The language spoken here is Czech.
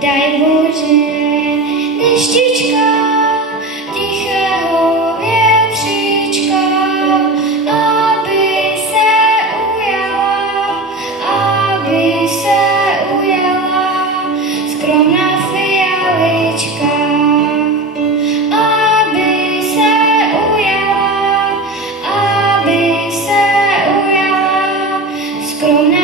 daj Bože, deštička, tichého větříčka, aby se ujala skromná fialička. Aby se ujala skromná